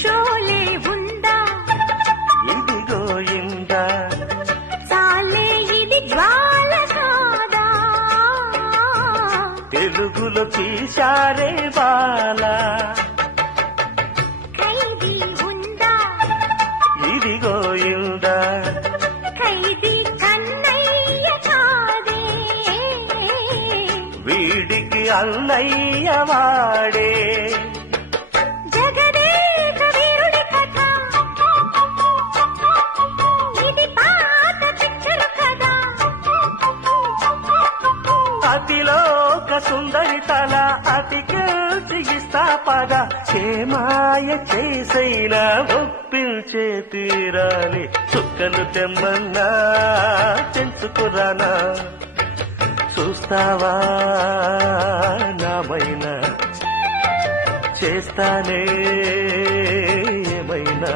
షోలే ఉందా ఇదిగో ఇందా చాలే ఇది జ్వాల కాదా తెలుగులో తీశారే బాలా ఖైదీ ఉందా ఇదిగో ఇందా ఖైదీ కన్నయ్య కాదే వీడికి అన్నయ్య వాడే జగదేక వీరుడి కథ ఇది పాత పిక్చరు కదా అతిలోక సుందరి తల అతికిస్తా పద చేమాయ చేసైనా ఒప్పించే తీరాలి చుక్కలు తెమ్మన్నా తెంచుకురానా చూస్తావా నామైనా చేస్తానే ఏమైనా